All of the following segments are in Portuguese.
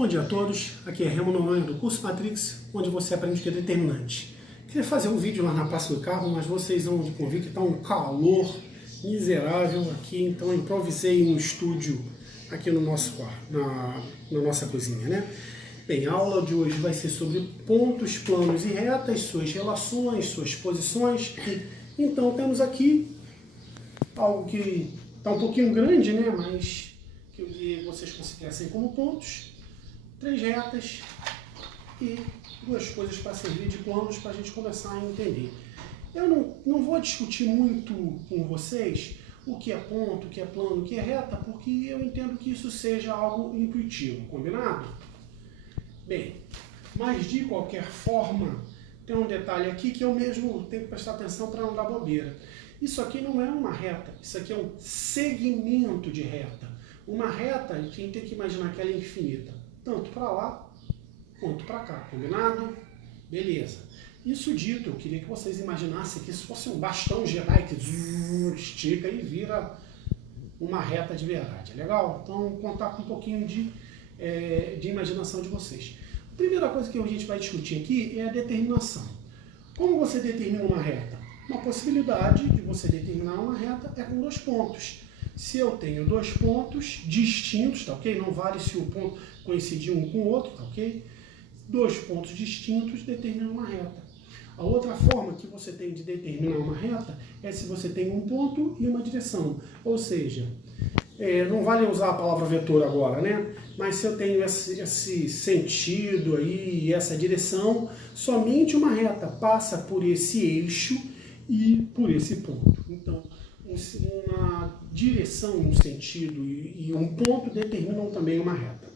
Bom dia a todos, aqui é Remo Noronha do curso Matrix, onde você aprende o que é determinante. Queria fazer um vídeo lá na Praça do Carro, mas vocês vão de convir que está um calor miserável aqui, então eu improvisei um estúdio aqui no nosso quarto, na nossa cozinha, né? Bem, a aula de hoje vai ser sobre pontos, planos e retas, suas relações, suas posições. Então temos aqui algo que está um pouquinho grande, né? Mas que vocês considerassem como pontos. 3 retas e 2 coisas para servir de planos para a gente começar a entender. Eu não vou discutir muito com vocês o que é ponto, o que é plano, o que é reta, porque eu entendo que isso seja algo intuitivo, combinado? Bem, mas de qualquer forma, tem um detalhe aqui que eu mesmo tenho que prestar atenção para não dar bobeira. Isso aqui não é uma reta, isso aqui é um segmento de reta. Uma reta, a gente tem que imaginar que ela é infinita. Tanto para lá, quanto para cá, combinado? Beleza. Isso dito, eu queria que vocês imaginassem que isso fosse um bastão Jedi que estica e vira uma reta de verdade. Legal? Então, contar com um pouquinho de imaginação de vocês. A primeira coisa que a gente vai discutir aqui é a determinação. Como você determina uma reta? Uma possibilidade de você determinar uma reta é com 2 pontos. Se eu tenho 2 pontos distintos, tá ok? Não vale se o ponto coincidir um com o outro, tá ok? 2 pontos distintos determinam uma reta. A outra forma que você tem de determinar uma reta é se você tem um ponto e uma direção. Ou seja, não vale usar a palavra vetor agora, né? Mas se eu tenho esse sentido aí, essa direção, somente uma reta passa por esse eixo e por esse ponto. Então, uma direção, um sentido e um ponto determinam também uma reta.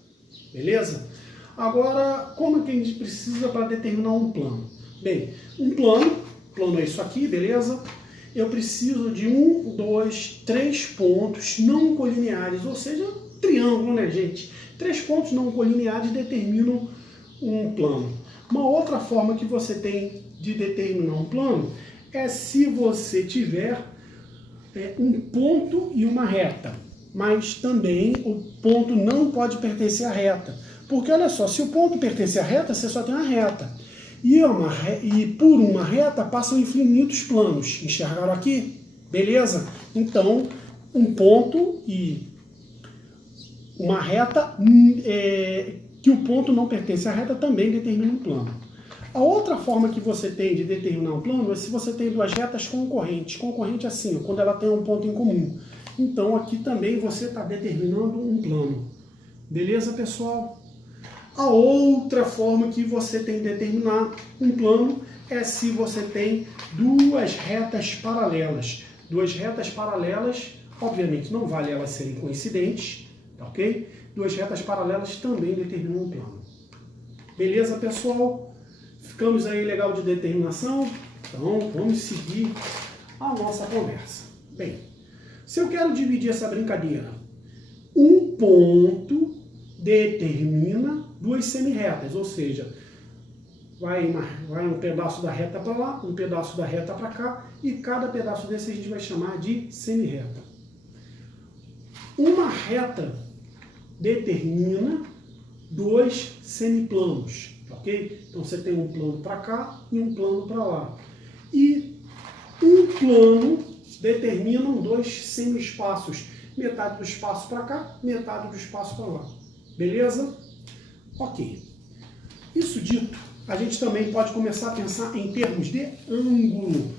Beleza? Agora, como é que a gente precisa para determinar um plano? Bem, um plano é isso aqui, beleza? Eu preciso de 1, 2, 3 pontos não colineares, ou seja, triângulo, né, gente? 3 pontos não colineares determinam um plano. Uma outra forma que você tem de determinar um plano é se você tiver um ponto e uma reta, mas também o ponto não pode pertencer à reta, porque olha só, se o ponto pertence à reta, você só tem uma reta, e por uma reta passam infinitos planos, enxergaram aqui? Beleza? Então, um ponto e uma reta, que o ponto não pertence à reta também determina um plano. A outra forma que você tem de determinar um plano é se você tem 2 retas concorrentes. Concorrente assim, quando ela tem um ponto em comum. Então aqui também você está determinando um plano. Beleza, pessoal? A outra forma que você tem de determinar um plano é se você tem 2 retas paralelas. 2 retas paralelas, obviamente não vale elas serem coincidentes, tá ok? 2 retas paralelas também determinam um plano. Beleza, pessoal? Ficamos aí legal de determinação? Então, vamos seguir a nossa conversa. Bem, se eu quero dividir essa brincadeira, um ponto determina 2 semi-retas, ou seja, vai um pedaço da reta para lá, um pedaço da reta para cá, e cada pedaço desse a gente vai chamar de semi-reta. Uma reta determina 2 semiplanos. Okay? Então você tem um plano para cá e um plano para lá. E um plano determina 2 semi-espaços. Metade do espaço para cá, metade do espaço para lá. Beleza? Ok. Isso dito, a gente também pode começar a pensar em termos de ângulo.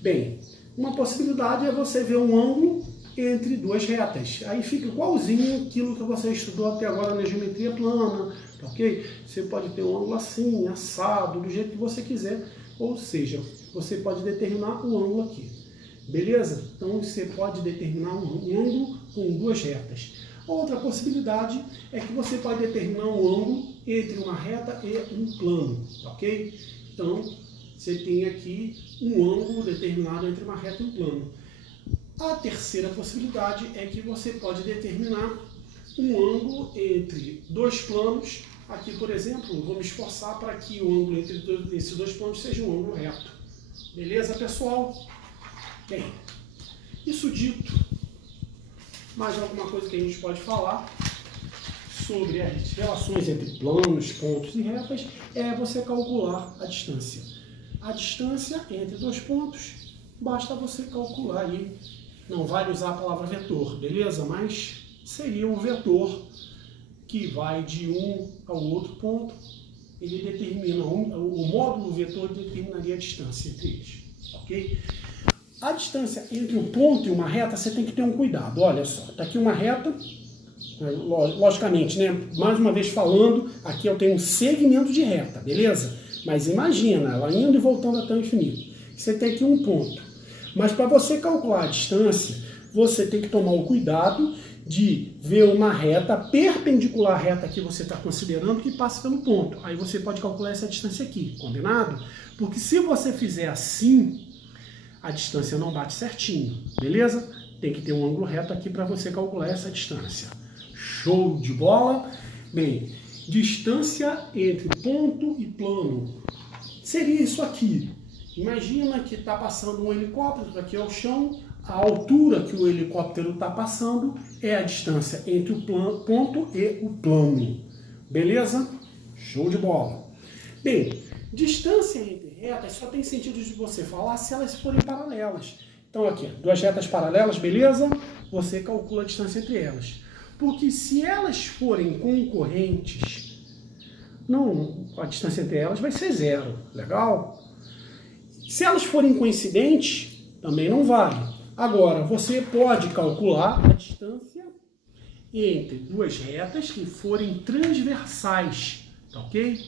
Bem, uma possibilidade é você ver um ângulo entre 2 retas. Aí fica igualzinho aquilo que você estudou até agora na geometria plana, ok? Você pode ter um ângulo assim, assado, do jeito que você quiser. Ou seja, você pode determinar o ângulo aqui. Beleza? Então você pode determinar um ângulo com 2 retas. Outra possibilidade é que você pode determinar um ângulo entre uma reta e um plano, ok? Então você tem aqui um ângulo determinado entre uma reta e um plano. A terceira possibilidade é que você pode determinar um ângulo entre 2 planos. Aqui, por exemplo, vou me esforçar para que o ângulo entre esses 2 planos seja um ângulo reto. Beleza, pessoal? Bem, isso dito, mais alguma coisa que a gente pode falar sobre as relações entre planos, pontos e retas é você calcular a distância. A distância entre dois pontos, basta você calcular aí. Não vale usar a palavra vetor, beleza? Mas seria um vetor que vai de um ao outro ponto. Ele determina, o módulo vetor determinaria a distância entre eles, ok? A distância entre um ponto e uma reta, você tem que ter um cuidado. Olha só, está aqui uma reta, logicamente, né? Mais uma vez falando, aqui eu tenho um segmento de reta, beleza? Mas imagina, ela indo e voltando até o infinito. Você tem aqui um ponto. Mas para você calcular a distância, você tem que tomar o cuidado de ver uma reta perpendicular à reta que você está considerando que passa pelo ponto. Aí você pode calcular essa distância aqui, combinado? Porque se você fizer assim, a distância não bate certinho, beleza? Tem que ter um ângulo reto aqui para você calcular essa distância. Show de bola? Bem, distância entre ponto e plano seria isso aqui. Imagina que está passando um helicóptero, aqui é o chão, a altura que o helicóptero está passando é a distância entre o ponto e o plano. Beleza? Show de bola. Bem, distância entre retas só tem sentido de você falar se elas forem paralelas. Então aqui, duas retas paralelas, beleza? Você calcula a distância entre elas. Porque se elas forem concorrentes, não, a distância entre elas vai ser zero, legal? Se elas forem coincidentes, também não vale. Agora, você pode calcular a distância entre duas retas que forem transversais, tá ok?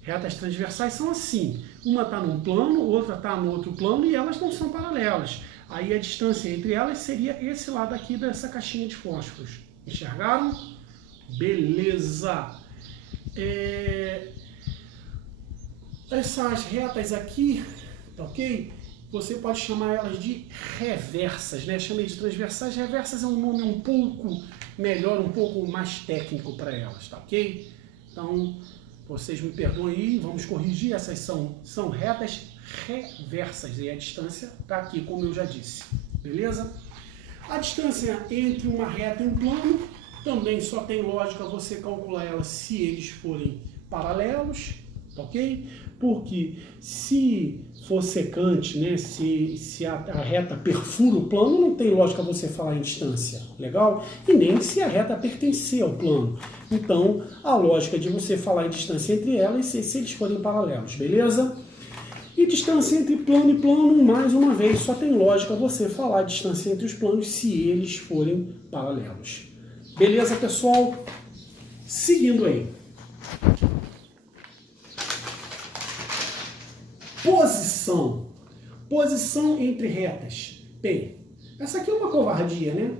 Retas transversais são assim, uma está num plano, outra está no outro plano e elas não são paralelas. Aí a distância entre elas seria esse lado aqui dessa caixinha de fósforos. Enxergaram? Beleza! Essas retas aqui, tá ok? Você pode chamar elas de reversas, né? Chamei de transversais. Reversas é um nome um pouco melhor, um pouco mais técnico para elas, tá ok? Então, vocês me perdoem aí, vamos corrigir. Essas são retas reversas e a distância está aqui, como eu já disse, beleza? A distância entre uma reta e um plano também só tem lógica você calcular ela se eles forem paralelos, ok? Porque se for secante, né, se a reta perfura o plano, não tem lógica você falar em distância, legal? E nem se a reta pertencer ao plano. Então, a lógica de você falar em distância entre elas é se eles forem paralelos, beleza? E distância entre plano e plano, mais uma vez, só tem lógica você falar a distância entre os planos se eles forem paralelos. Beleza, pessoal? Seguindo aí. Posição. Posição entre retas. Bem, essa aqui é uma covardia, né?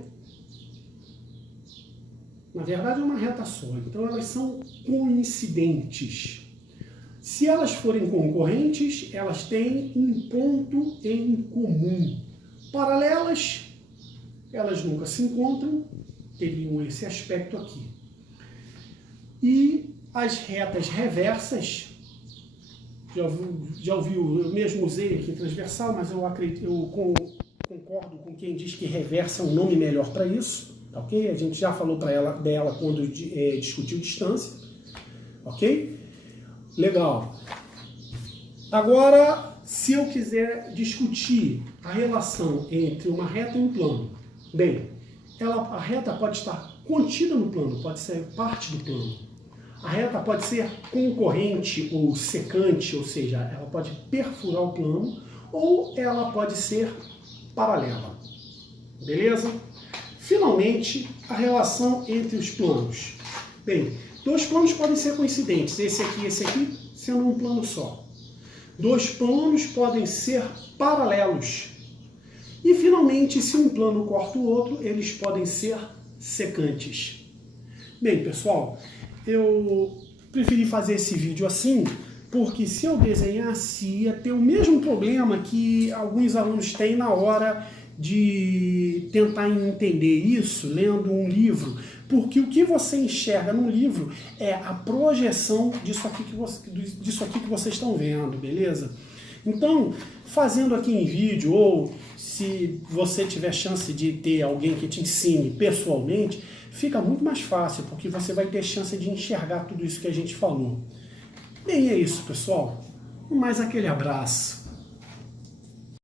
Na verdade é uma reta só, então elas são coincidentes. Se elas forem concorrentes, elas têm um ponto em comum. Paralelas, elas nunca se encontram, teriam esse aspecto aqui. E as retas reversas, já ouviu, eu mesmo usei aqui transversal, mas eu concordo com quem diz que reversa é um nome melhor para isso, ok? A gente já falou dela quando discutiu distância, ok? Legal. Agora, se eu quiser discutir a relação entre uma reta e um plano, bem, a reta pode estar contida no plano, pode ser parte do plano. A reta pode ser concorrente ou secante, ou seja, ela pode perfurar o plano, ou ela pode ser paralela. Beleza? Finalmente, a relação entre os planos. Bem, dois planos podem ser coincidentes, esse aqui, sendo um plano só. Dois planos podem ser paralelos. E, finalmente, se um plano corta o outro, eles podem ser secantes. Bem, pessoal, eu preferi fazer esse vídeo assim, porque se eu desenhasse, ia ter o mesmo problema que alguns alunos têm na hora de tentar entender isso lendo um livro, porque o que você enxerga no livro é a projeção disso aqui que vocês estão vendo, beleza? Então, fazendo aqui em vídeo, ou se você tiver chance de ter alguém que te ensine pessoalmente, fica muito mais fácil, porque você vai ter chance de enxergar tudo isso que a gente falou. Bem, é isso, pessoal. Mais aquele abraço.